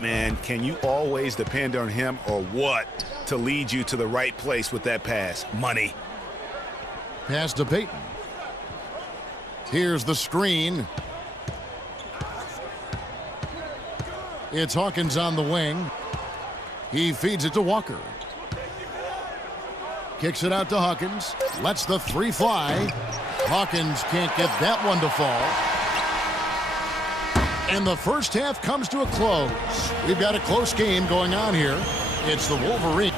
Man, can you always depend on him or what to lead you to the right place with that pass? Money. Pass to Peyton. Here's the screen. It's Hawkins on the wing. He feeds it to Walker. Kicks it out to Hawkins. Lets the three fly. Hawkins can't get that one to fall. And the first half comes to a close. We've got a close game going on here. It's the Wolverine.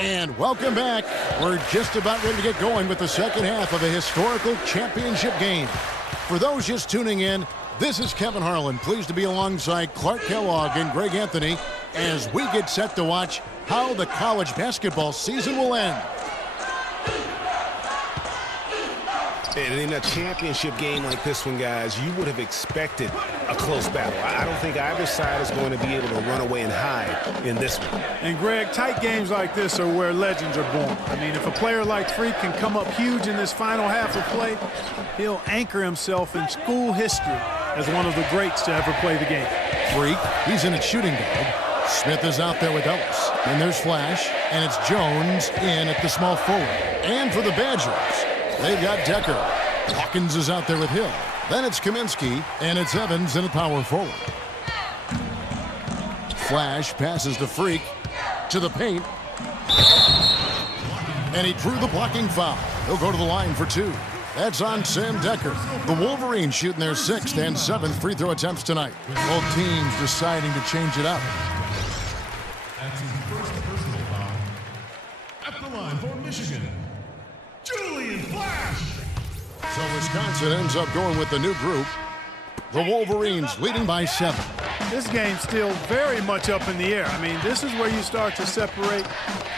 And welcome back. We're just about ready to get going with the second half of a historical championship game. For those just tuning in, this is Kevin Harlan, pleased to be alongside Clark Kellogg and Greg Anthony as we get set to watch how the college basketball season will end. And in a championship game like this one, guys, you would have expected a close battle. I don't think either side is going to be able to run away and hide in this one. And, Greg, tight games like this are where legends are born. I mean, if a player like Freak can come up huge in this final half of play, he'll anchor himself in school history as one of the greats to ever play the game. Freak, he's in at shooting guard. Smith is out there with Ellis. And there's Flash, and it's Jones in at the small forward. And for the Badgers, they've got Decker. Hawkins is out there with Hill. Then it's Kaminsky, and it's Evans in at power forward. Flash passes to Freak, to the paint. And he drew the blocking foul. He'll go to the line for two. That's on Sam Decker. The Wolverines shooting their 6th and 7th free throw attempts tonight. Both teams deciding to change it up. That's his first personal foul. At the line for Michigan, Julian Flash. So Wisconsin ends up going with the new group. The Wolverines leading by 7. This game's still very much up in the air. I mean, this is where you start to separate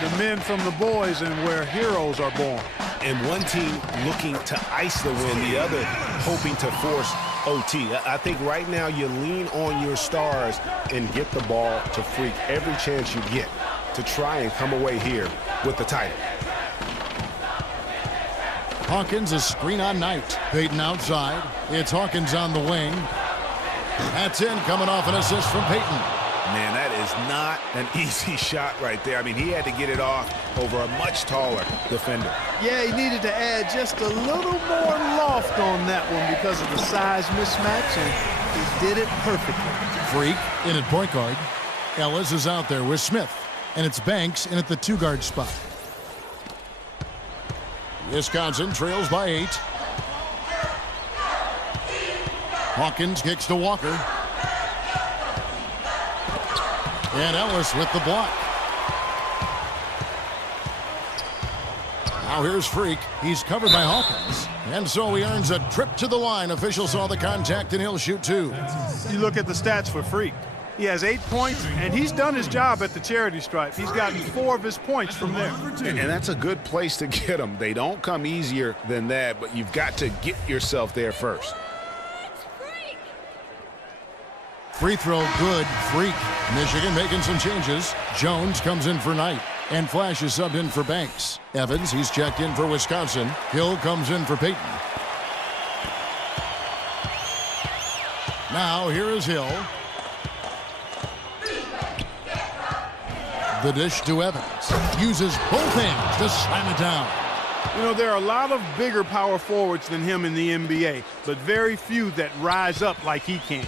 the men from the boys and where heroes are born. And one team looking to ice the win, the other hoping to force OT. I think right now you lean on your stars and get the ball to Freak every chance you get to try and come away here with the title. Hawkins a screen on Knight. Peyton outside. It's Hawkins on the wing. That's in, coming off an assist from Peyton. Man, that is not an easy shot right there. I mean, he had to get it off over a much taller defender. Yeah, he needed to add just a little more loft on that one because of the size mismatch, and he did it perfectly. Freak in at point guard. Ellis is out there with Smith, and it's Banks in at the 2-guard spot. Wisconsin trails by 8. Hawkins kicks to Walker. And Ellis with the block. Now here's Freak. He's covered by Hawkins. And so he earns a trip to the line. Officials saw the contact, and he'll shoot 2. You look at the stats for Freak. He has 8 points, and he's done his job at the charity stripe. He's gotten 4 of his points from there. And that's a good place to get them. They don't come easier than that, but you've got to get yourself there first. Free throw good. Freak. Michigan making some changes. Jones comes in for Knight. And Flash is subbed in for Banks. Evans, he's checked in for Wisconsin. Hill comes in for Peyton. Now here is Hill. The dish to Evans. Uses both hands to slam it down. You know, there are a lot of bigger power forwards than him in the NBA, but very few that rise up like he can.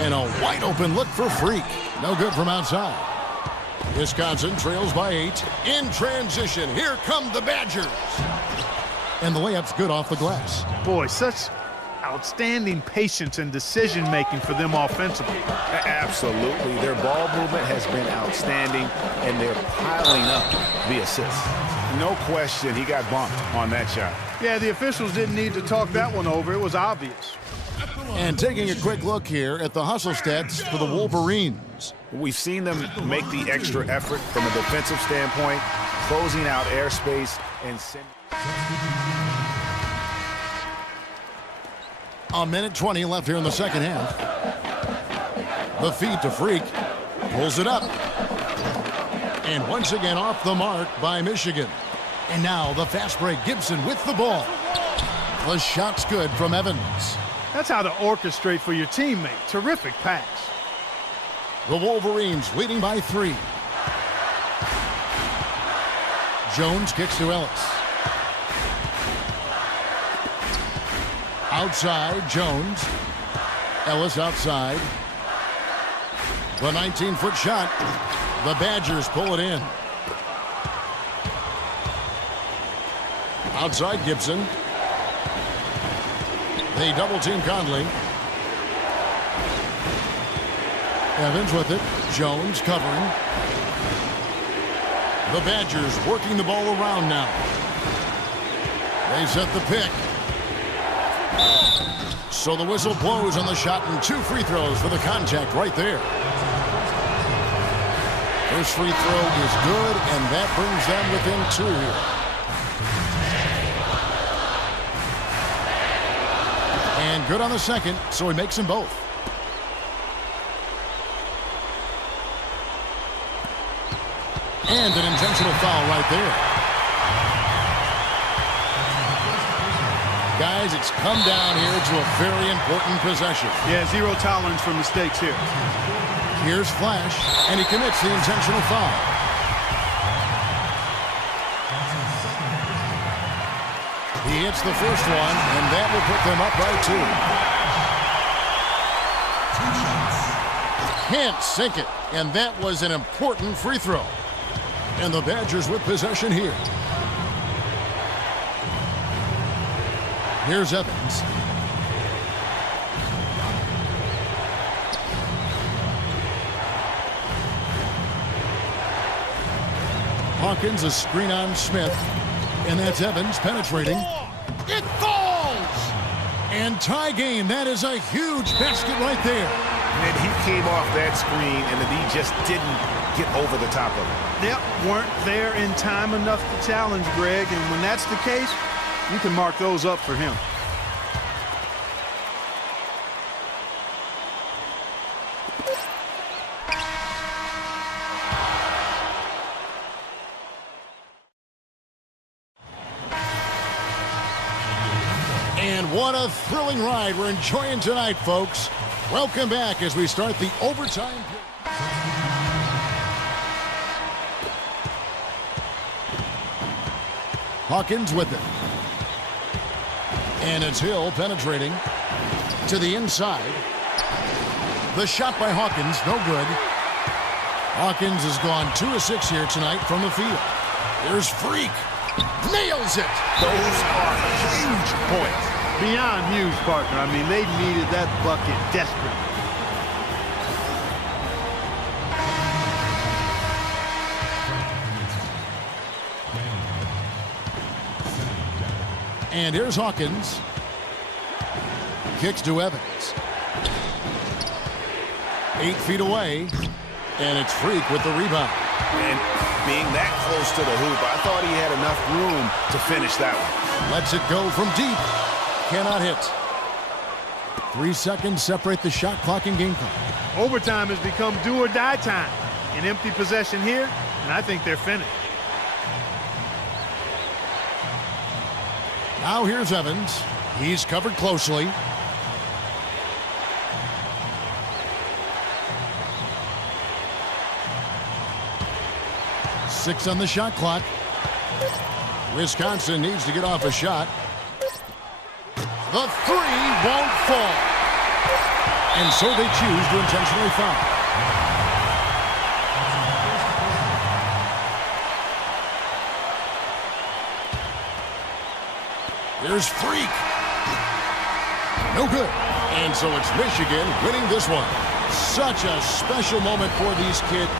And a wide open look for Freak. No good from outside. Wisconsin trails by 8. In transition, here come the Badgers. And the layup's good off the glass. Boy, such outstanding patience and decision-making for them offensively. Absolutely. Their ball movement has been outstanding, and they're piling up the assists. No question he got bumped on that shot. Yeah, the officials didn't need to talk that one over. It was obvious. And taking a quick look here at the hustle stats for the Wolverines. We've seen them make the extra effort from a defensive standpoint, closing out airspace and sending. A minute 20 left here in the second half. The feed to Freak. Pulls it up. And once again off the mark by Michigan. And now the fast break. Gibson with the ball. The shot's good from Evans. That's how to orchestrate for your teammate. Terrific pass. The Wolverines leading by 3. Jones kicks to Ellis. Outside, Jones. Ellis outside. The 19-foot shot. The Badgers pull it in. Outside Gibson. They double-team Conley. Evans with it. Jones covering. The Badgers working the ball around now. They set the pick. So the whistle blows on the shot and 2 free throws for the contact right there. First free throw is good, and that brings them within 2 here. And good on the second, so he makes them both. And an intentional foul right there. Guys, it's come down here to a very important possession. Yeah, 0 tolerance for mistakes here. Here's Flash, and he commits the intentional foul. He hits the first one, and that will put them up by 2. Can't sink it, and that was an important free throw. And the Badgers with possession here. Here's Evans. Hawkins, a screen on Smith. And that's Evans penetrating. It falls! And tie game. That is a huge basket right there. And he came off that screen, and he just didn't get over the top of it. Yep, weren't there in time enough to challenge Greg, and when that's the case, you can mark those up for him. And what a thrilling ride we're enjoying tonight, folks. Welcome back as we start the overtime period. Hawkins with it. And it's Hill penetrating to the inside. The shot by Hawkins, no good. Hawkins has gone 2 of 6 here tonight from the field. There's Freak. Nails it. Those are huge points. Beyond huge, partner. I mean, they needed that bucket desperately. And here's Hawkins. Kicks to Evans. 8 feet away. And it's Freak with the rebound. And being that close to the hoop, I thought he had enough room to finish that one. Lets it go from deep. Cannot hit. 3 seconds separate the shot clock and game clock. Overtime has become do or die time. An empty possession here, and I think they're finished. Now here's Evans. He's covered closely. Six on the shot clock. Wisconsin needs to get off a shot. The 3 won't fall. And so they choose to intentionally foul. Here's Freak. No good. And so it's Michigan winning this one. Such a special moment for these kids.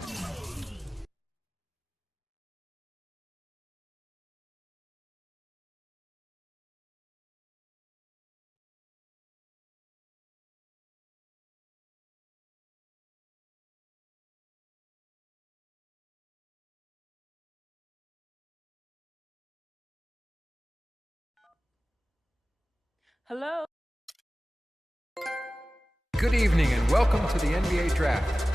Hello. Good evening and welcome to the NBA Draft.